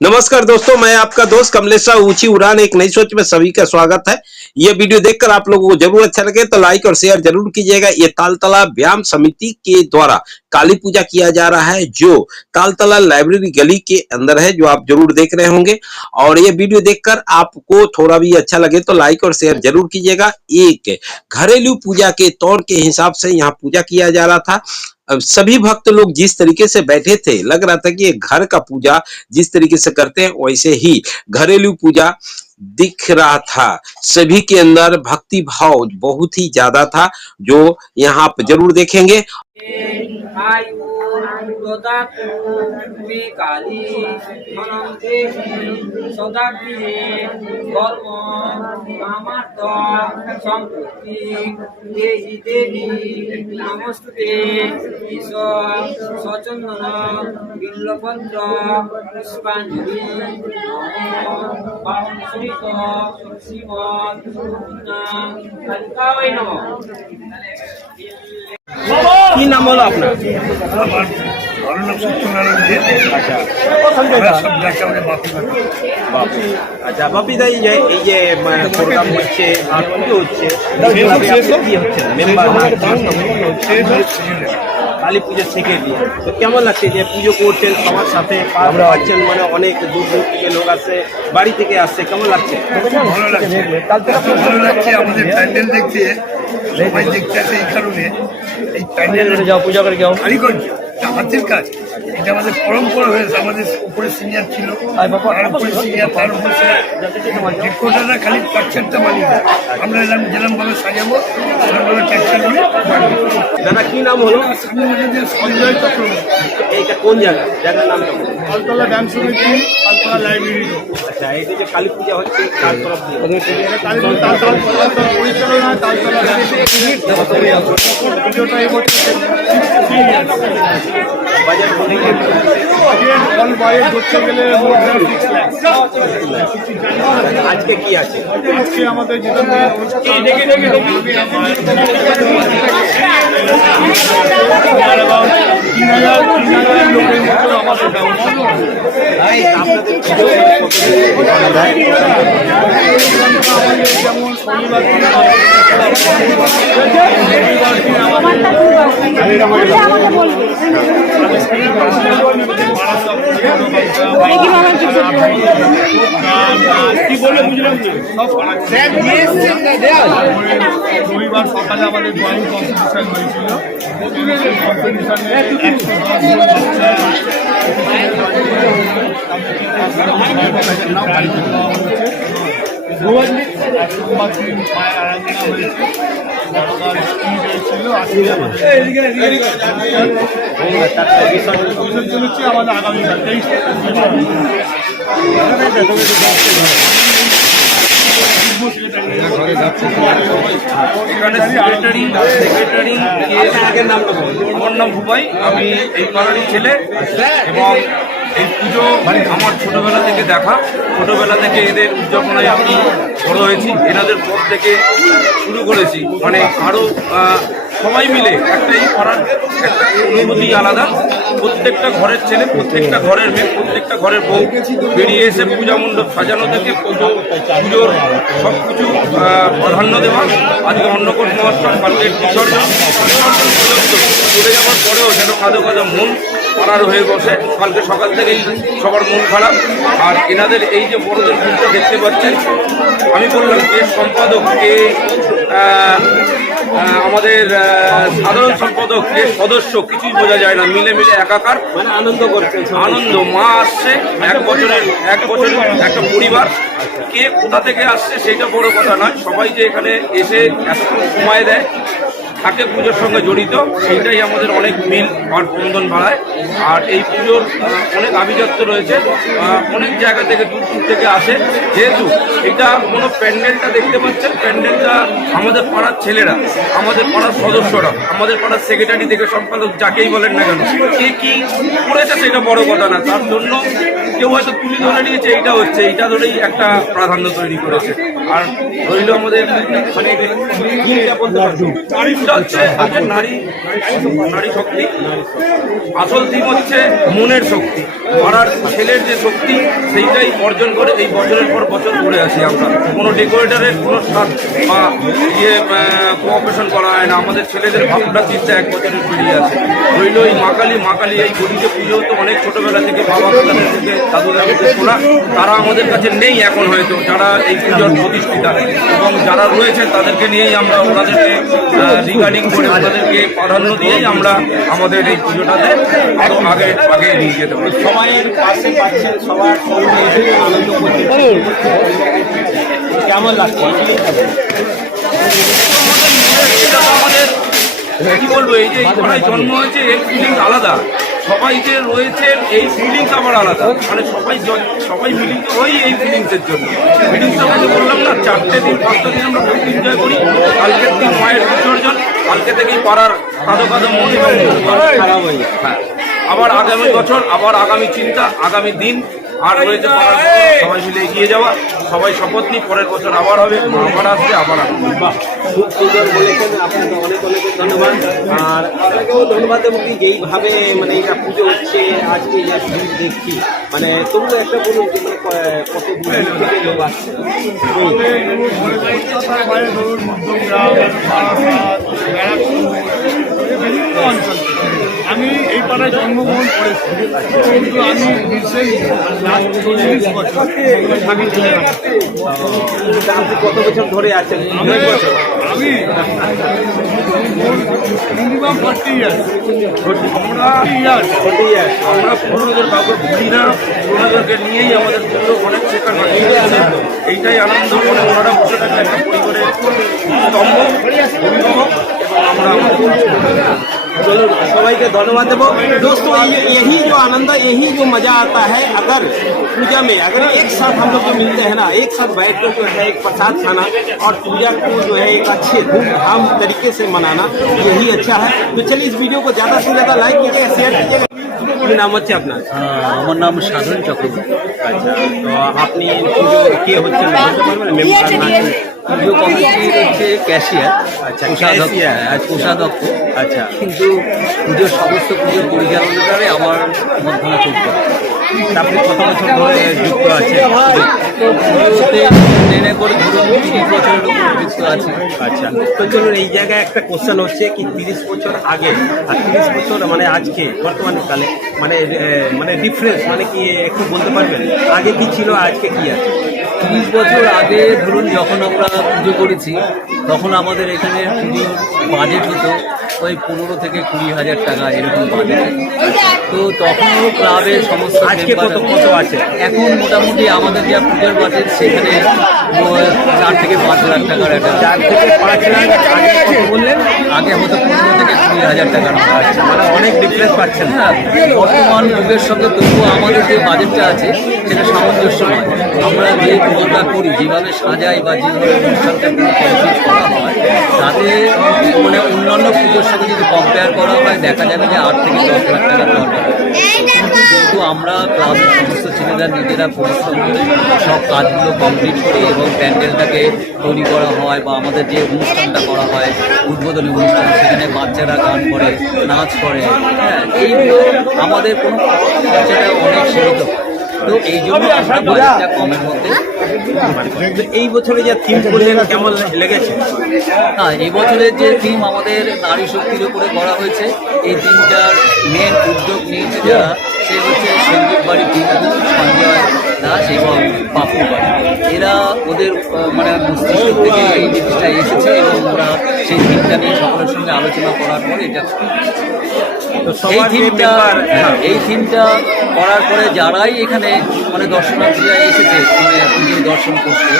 नमस्कार दोस्तों, मैं आपका दोस्त कमलेश राव। ऊंची उड़ान एक नई सोच में सभी का स्वागत है। ये वीडियो देखकर आप लोगों को जरूर अच्छा लगे तो लाइक और शेयर जरूर कीजिएगा। ये तालतला व्यायाम समिति के द्वारा काली पूजा किया जा रहा है, जो तालतला लाइब्रेरी गली के अंदर है, जो आप जरूर देख रहे होंगे। और ये वीडियो देखकर आपको थोड़ा भी अच्छा लगे तो लाइक और शेयर जरूर कीजिएगा। एक घरेलू पूजा के तौर के हिसाब से यहाँ पूजा किया जा रहा था। अब सभी भक्त लोग जिस तरीके से बैठे थे, लग रहा था कि ये घर का पूजा जिस तरीके से करते हैं वैसे ही घरेलू पूजा दिख रहा था। सभी के अंदर भक्ति भाव बहुत ही ज्यादा था, जो यहाँ आप जरूर देखेंगे। কি নাম হলো আপনার? আমার ভালো নাম সত্যনারায়ণ দে। সব ডাকে আমাকে বাপি বাপি। আচ্ছা বাপি দা, এই যে প্রোগ্রাম হচ্ছে আর পুজো হচ্ছে, কি হচ্ছে মেম্বার কালী পুজোর সেক্রেটারি, তো কেমন লাগছে যে পুজো করছেন সবার সাথে পাচ্ছেন? মানে অনেক দূর দূর থেকে লোক আসছে, বাড়ি থেকে আসছে, কেমন লাগছে? ভালো লাগছে, ভালো লাগছে। আমাদের প্যান্ডেল দেখতে সবাই দেখতে আসে এই কারণে। এই প্যান্ডেল যাও পূজা করে যাও, কারিগর্য হাতের কাজ, এটা আমাদের পরম্পরা হয়েছে। আমাদের উপরে সিনিয়র ছিল, তার উপরে সিনিয়র, তার উপরে ডিকোটাররা খালি ট্রাকচারটা বানিয়ে দেয়। আমরা এলাম যেরকম ভাবে সাজাবো সেরকমভাবে ট্রাকচার নিয়ে দাদা কি নাম হলো? সঞ্জয় চক্রবর্তী। এইটা কোন জায়গা? জায়গার নাম কেমন? তালতলা ব্যায়াম সমিতি, তালতলা লাইব্রেরি। আচ্ছা, এইটা যে কালী পূজা হচ্ছে কার তরফ দিয়ে? পরিচালনা তালতলা ব্যায়াম সমিতি। পুজোটা এই বছর বাজার বলে ধরতে গেলে আজকে কি আছে? আজকে আমাদের যেটা লোকের মতো আমাদের ব্যবস্থা যেমন শনিবার রবিবার সকালে আমাদের ড্রয়িং কম্পিটিশন হয়েছিল। কম্পিটিশনে 100 আমাদের আগামীকাল 23 আমার নাম ভুপাই, আমি এই পাড়ারই ছেলে এবং এই পুজো আমার ছোটবেলা থেকে দেখা। ছোটবেলা থেকে এদের উদযাপনায় আমি বড় হয়েছি, এনাদের পর থেকে শুরু করেছি। মানে আরও সবাই মিলে একটাই পাড়ার একটা অনুভূতি আলাদা। প্রত্যেকটা ঘরের ছেলে, প্রত্যেকটা ঘরের মেয়ে, প্রত্যেকটা ঘরের বউ বেরিয়ে এসে পূজা মণ্ডপ সাজানো থেকে পুজোর সব কিছু প্রাধান্য দেওয়া। আজকে অন্নকূট মহোৎসব, কালকে বিসর্জন পর্যন্ত চলে যাওয়ার পরেও যেন কাঁদো কাঁদো মন পাড়ার হয়ে বসে। কালকে সকাল থেকেই সবার মন খারাপ। আর এনাদের এই যে বড়দের পুজো দেখতে পাচ্ছেন, আমি বললাম কে সম্পাদক, কে আমাদের সাধারণ সম্পাদক, কে সদস্য, কিছুই বোঝা যায় না। মিলে মিলে একাকার, মানে আনন্দ করছে, আনন্দ। মা আসছে, এক বছরের একটা পরিবার। কে কোথা থেকে আসছে সেটা বড় কথা নয়, সবাই যে এখানে এসে এতক্ষণ সময় দেয়, থাকে পুজোর সঙ্গে জড়িত, সেইটাই আমাদের অনেক মিল আর বন্ধন বাড়ায়। আর এই পুজোর অনেক আভিজাত্য রয়েছে, অনেক জায়গা থেকে দূর দূর থেকে আসে। যেহেতু এটা কোনো প্যান্ডেলটা দেখতে পাচ্ছেন, প্যান্ডেলটা আমাদের পাড়ার ছেলেরা, আমাদের পাড়ার সদস্যরা, আমাদের পাড়ার সেক্রেটারি থেকে সম্পাদক যাকেই বলেন না কেন, কে কী করেছে সেটা বড় কথা না। তার জন্য কেউ হয়তো তুলি ধরে নিয়েছে, এইটা হচ্ছে, এইটা ধরেই একটা প্রাধান্য তৈরি করেছে। আর রইল আমাদের থিমটা হচ্ছে নারী শক্তি। আসল থিম হচ্ছে মনের শক্তি, পাড়ার ছেলের যে শক্তি সেইটাই অর্জন করে এই বছরের পর বছর করে আসি আমরা। কোনো ডেকোরেটরের কোনো স্বাদ বা কোঅপারেশন করা হয় না, আমাদের ছেলেদের ভাবনা চিন্তা এক বছরের বেরিয়ে আসে। রইল এই মাকালি এই গলিতে পুজো তো অনেক ছোটবেলা থেকে বাবা দাদাদের থেকে দাদুদের থেকে শোনা, তারা আমাদের কাছে নেই এখন হয়তো, যারা এই পুজোর প্রতিষ্ঠিতা এবং যারা রয়েছে তাদেরকে নিয়েই আমরা ওনাদেরকে রিগার্ডিং করে ওনাদেরকে প্রাধান্য দিয়েই আমরা আমাদের এই পুজোটাতে আরো আগে নিয়ে যেতে পারি। সময়ের পাশে পাচ্ছেন, সবার আনন্দ করতে কেমন লাগছে? আমাদের কি বলবো, এই যে এই পাড়ায় জন্ম হয়েছে এই ফিলিংস আলাদা, সবাই যে রয়েছে এই ফিলিংস আবার আলাদা, মানে সবাই মিলিত হই এই ফিলিংসের জন্য। ফিলিংসটা মানে বললাম না, 4টে দিন 5টা দিন আমরা খুব এনজয় করি। কালকের দিন মায়ের বিসর্জন, কালকে থেকেই পাড়ার কাঁদো মন এবং খারাপ হয়ে যায়। হ্যাঁ, আবার আগামী বছর, আবার আগামী চিন্তা, আগামী দিন আর রয়েছে পাড়ার সবাই মিলে এগিয়ে যাওয়া। সবাই শপথ নিই পরের বছর আবার হবে, আবার আসবে, আবার আসবে। খুব সুন্দর বলেছেন, আপনাকে অনেক ধন্যবাদ। আর আপনাকেও ধন্যবাদ দেবো কি যেইভাবে মানে এটা পুজো হচ্ছে, আজকে যা ভিড় দেখছি, মানে তবু একটা বলুন যে মানে কত দূর থেকে লোক আসছে? বিভিন্ন অঞ্চল থেকে। আমি এই পাড়ায় জন্মগ্রহণ করেছি, কিন্তু আমি লাস্ট 40 বছর থাকি চলে আসছি। আপনি কত বছর ধরে আছেন? আমি মিনিমাম 40 ইয়ার্স। আমরা পুরোনোদের কাউকে ভুলি না, পুরোনোদেরকে নিয়েই আমাদের পুরো অনেক শেখার বাকি আছে। এইটাই আনন্দ করে ওনারা বসে থাকে একটা পরিবারের স্তম্ভ, অভিভাবক, এবং আমরা चलो सबाई के धन्यवाद देवो दोस्तों। यही जो आनंद, यही जो मजा आता है अगर पूजा में अगर एक साथ हम लोग जो मिलते हैं ना, एक साथ बैठ कर जो है एक प्रसाद खाना और पूजा को जो है एक अच्छे धूमधाम तरीके से मनाना, यही अच्छा है। तो चलिए इस वीडियो को ज़्यादा से ज़्यादा लाइक कीजिएगा, शेयर कीजिएगा। नाम হচ্ছে আপনার? আমার নাম সাধন চক্রবর্তী। আচ্ছা, তো আপনি পুজো কে হচ্ছেন বলতে পারবেন? মেম্বার পুজো কমিটির হচ্ছে ক্যাশিয়ার, আচ্ছা, কোষাধ্যক্ষ। ক্যাশিয়ার, কোষাধ্যক্ষ। আচ্ছা, কিন্তু পুজোর সমস্ত পুজোর পরিচালনাটারে আমার মধ্যে করতে হয়। আপনি কত বছর ধরে যুক্ত আছেন? তো পুজোতে ট্রেনে করে ধরুন 30 বছরের উপর যুক্ত আছে। আচ্ছা, তো চলুন এই জায়গায় একটা কোশ্চেন হচ্ছে কি 30 বছর আগে আর 30 বছর মানে আজকে বর্তমানে কালে মানে ডিফারেন্স মানে কি একটু বলতে পারবেন? আগে কি ছিল, আজকে কি আছে? 30 বছর আগে ধরুন যখন আমরা পুজো করেছি তখন আমাদের এখানে পুজোর বাজেট হতো ওই 15 থেকে 20,000 টাকা এরকম বাজেট। তো তখনও ক্লাবের সমস্ত আজকে কত আছে? এখন মোটামুটি আমাদের যা পুজোর বাজেট সেখানে 4 থেকে 5 লাখ টাকার একটা। 4 থেকে 5 লাখ আগে কত বললেন? আগে হতো 15 থেকে 20,000 টাকার। আচ্ছা, মানে অনেক ডিফারেন্স পাচ্ছেন। হ্যাঁ, বর্তমান যুগের সঙ্গে তবুও আমাদের যে বাজেটটা আছে সেটা সামঞ্জস্য নয়। আমরা যে পুজোটা করি, যেভাবে সাজাই বা যেভাবে অনুষ্ঠানটা কমপ্লিট করা হয়, তাতে মানে অন্যান্য পুজোর সাথে যদি কম্পেয়ার করা হয় দেখা যাবে যে 8 থেকে 10 লাখ টাকার দরকার। কিন্তু আমরা ক্লাবের সমস্ত ছেলেরা নিজেরা পরিশ্রম করে সব কাজগুলো কমপ্লিট করি এবং প্যান্ডেলটাকে তৈরি করা হয় বা আমাদের যে অনুষ্ঠানটা করা হয় উদ্বোধনী অনুষ্ঠান, সেখানে বাচ্চারা গান করে, নাচ করে। হ্যাঁ, এইগুলো আমাদের কোনো খরচাটা অনেক সীমিত। তো এই জন্য আমরা বাজেটটা কমের মধ্যে। তো এই বছরে যা থিম করলেন কেমন লেগেছে? হ্যাঁ, এই বছরের যে থিম আমাদের নারী শক্তির উপরে করা হয়েছে, এই থিমটার মেন উদ্যোগ নিয়েছে যারা, সে হচ্ছে সঞ্জীব বাড়ি টিঙ্কু, সঞ্জয় দাস এবং পাপু বাড়ি। এরা ওদের মানে মস্তিষ্ক থেকে এই জিনিসটা এসেছে এবং ওরা সেই থিমটা নিয়ে সকলের সঙ্গে আলোচনা করার পরে এটা তো এই থিমটা করার পরে যারাই এখানে মানে দর্শনার্থীরা এসেছে মানে পুজোর দর্শন করতে,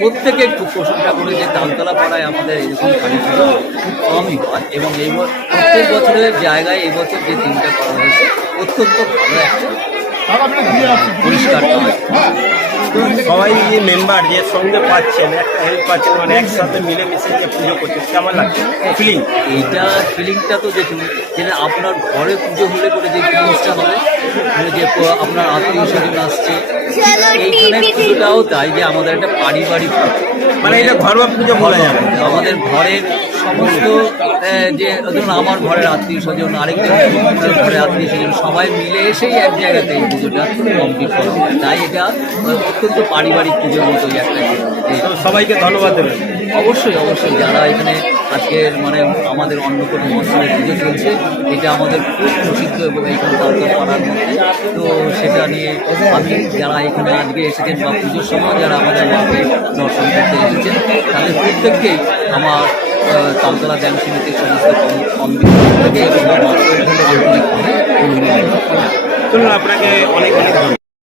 প্রত্যেকে খুব প্রশংসা করে যে তালতলা পাড়ায় আমাদের এরকম কালী পুজো খুব কমই হয় এবং এই প্রত্যেক বছরের জায়গায় এই বছর যে থিমটা করা হয়েছে অত্যন্ত ভালো একটা পরিষ্কার হয়। সবাই যে মেম্বার যে সঙ্গে পাচ্ছেন, একটা হেল্প পাচ্ছেন, মানে একসাথে মিলেমিশে যে পুজো করছেন, কেমন লাগছে ফিলিং? এইটা ফিলিংটা তো দেখুন যে আপনার ঘরে পুজো হলে করে যে ফিলিংসটা হবে, যে আপনার আত্মীয় স্বজন আসছে, এইখানে পুজোটাও তাই যে আমাদের একটা পারিবারিক মানে এটা ঘরোয়া পুজো বলা যাবে। আমাদের ঘরের সমস্ত যে ধরুন আমার ঘরের আত্মীয় স্বজন, আরেকজন ঘরের আত্মীয় স্বজন সবাই মিলে এসেই এক জায়গাতে এই পুজোটা কমপ্লিট করা হয়। তাই এটা অত্যন্ত পারিবারিক পুজোর মতোই একটা। সবাইকে ধন্যবাদ দেবেন। অবশ্যই অবশ্যই যারা এখানে আজকের মানে আমাদের অন্নকূট মহোৎসবের পুজো চলছে, এটা আমাদের খুব প্রসিদ্ধ এবং এইখানে তালতলা পাড়ার মধ্যে। তো সেটা নিয়ে আমি যারা এখানে আজকে এসেছেন বা পুজোর সময় যারা আমাদের মাকে দর্শন করতে এসেছেন তাদের প্রত্যেককেই আমার তালতলা ব্যায়াম সমিতির সমস্ত কমিটির থেকে এবং আমার আন্তরিকভাবে আপনাকে অনেক অনেক ধন্যবাদ।